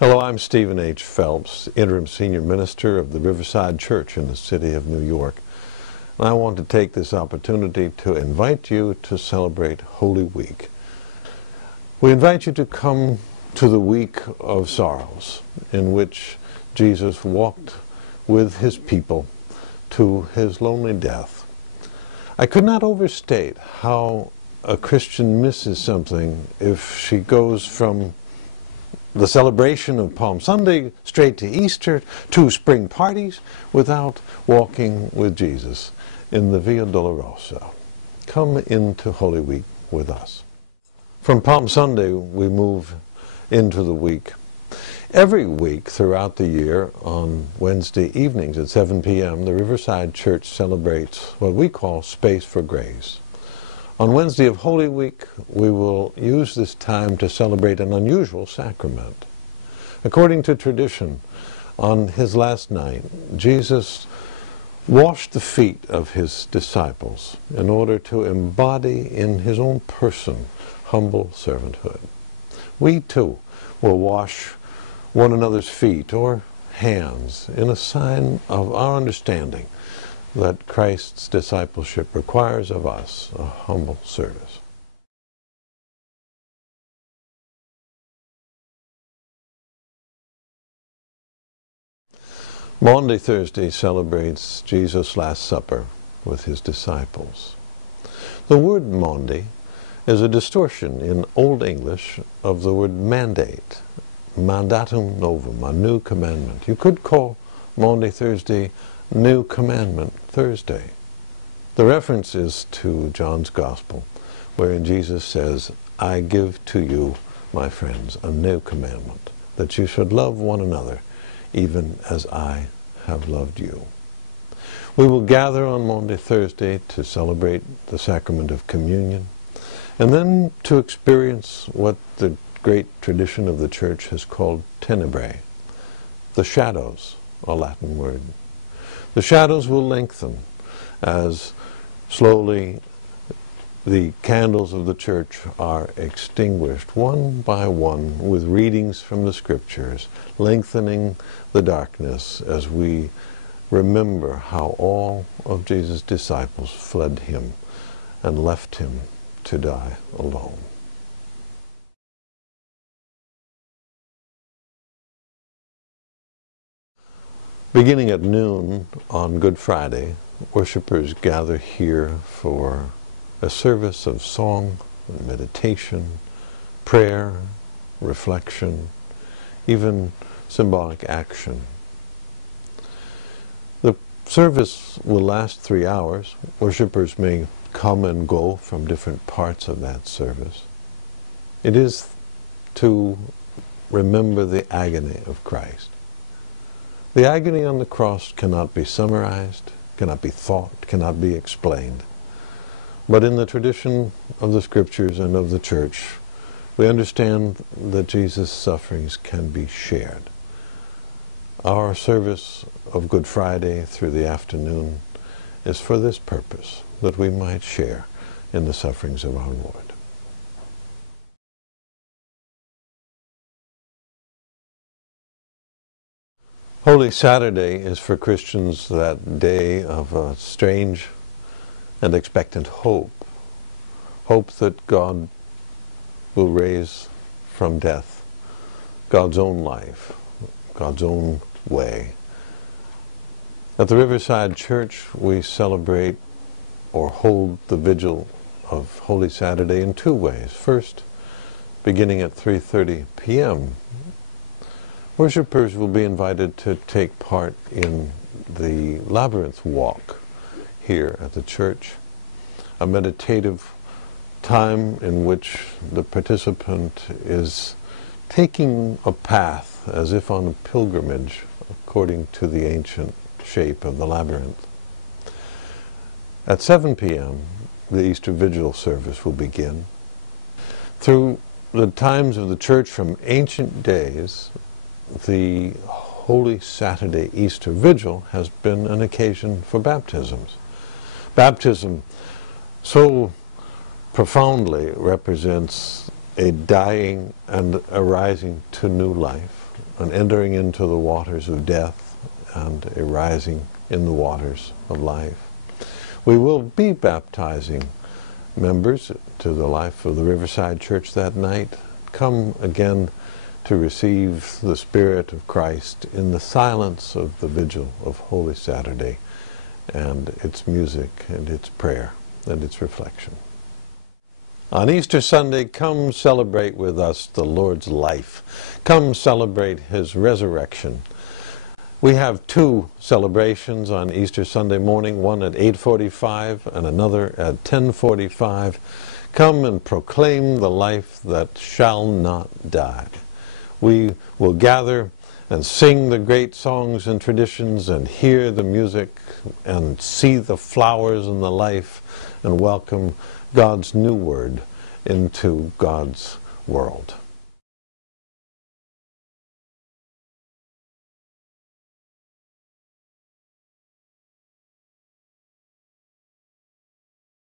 Hello, I'm Stephen H. Phelps, Interim Senior Minister of the Riverside Church in the city of New York. And I want to take this opportunity to invite you to celebrate Holy Week. We invite you to come to the week of sorrows in which Jesus walked with his people to his lonely death. I could not overstate how a Christian misses something if she goes from the celebration of Palm Sunday straight to Easter to spring parties without walking with Jesus in the Via Dolorosa. Come into Holy Week with us. From Palm Sunday we move into the week. Every week throughout the year on Wednesday evenings at 7 p.m. the Riverside Church celebrates what we call Space for Grace. On Wednesday of Holy Week, we will use this time to celebrate an unusual sacrament. According to tradition, on his last night, Jesus washed the feet of his disciples in order to embody in his own person humble servanthood. We too will wash one another's feet or hands in a sign of our understanding that Christ's discipleship requires of us a humble service. Maundy Thursday celebrates Jesus' Last Supper with his disciples. The word Maundy is a distortion in Old English of the word mandate, mandatum novum, a new commandment. You could call Maundy Thursday New Commandment Thursday. The reference is to John's Gospel, wherein Jesus says, I give to you, my friends, a new commandment, that you should love one another, even as I have loved you. We will gather on Maundy Thursday to celebrate the sacrament of communion, and then to experience what the great tradition of the Church has called tenebrae, the shadows, a Latin word. The shadows will lengthen as slowly the candles of the church are extinguished one by one with readings from the Scriptures, lengthening the darkness as we remember how all of Jesus' disciples fled him and left him to die alone. Beginning at noon on Good Friday, worshipers gather here for a service of song, meditation, prayer, reflection, even symbolic action. The service will last 3 hours. Worshipers may come and go from different parts of that service. It is to remember the agony of Christ. The agony on the cross cannot be summarized, cannot be thought, cannot be explained. But in the tradition of the Scriptures and of the Church, we understand that Jesus' sufferings can be shared. Our service of Good Friday through the afternoon is for this purpose, that we might share in the sufferings of our Lord. Holy Saturday is for Christians that day of a strange and expectant hope. Hope that God will raise from death God's own life, God's own way. At the Riverside Church we celebrate or hold the vigil of Holy Saturday in two ways. First, beginning at 3:30 p.m., worshipers will be invited to take part in the Labyrinth Walk here at the church, a meditative time in which the participant is taking a path as if on a pilgrimage according to the ancient shape of the labyrinth. At 7 p.m., the Easter Vigil service will begin. Through the times of the church from ancient days, the Holy Saturday Easter Vigil has been an occasion for baptisms. Baptism so profoundly represents a dying and a rising to new life. an entering into the waters of death and a rising in the waters of life. We will be baptizing members to the life of the Riverside Church that night. Come again to receive the Spirit of Christ in the silence of the vigil of Holy Saturday and its music and its prayer and its reflection. On Easter Sunday, come celebrate with us the Lord's life. Come celebrate His resurrection. We have two celebrations on Easter Sunday morning, one at 8:45 and another at 10:45. Come and proclaim the life that shall not die. We will gather and sing the great songs and traditions and hear the music and see the flowers and the life and welcome God's new word into God's world.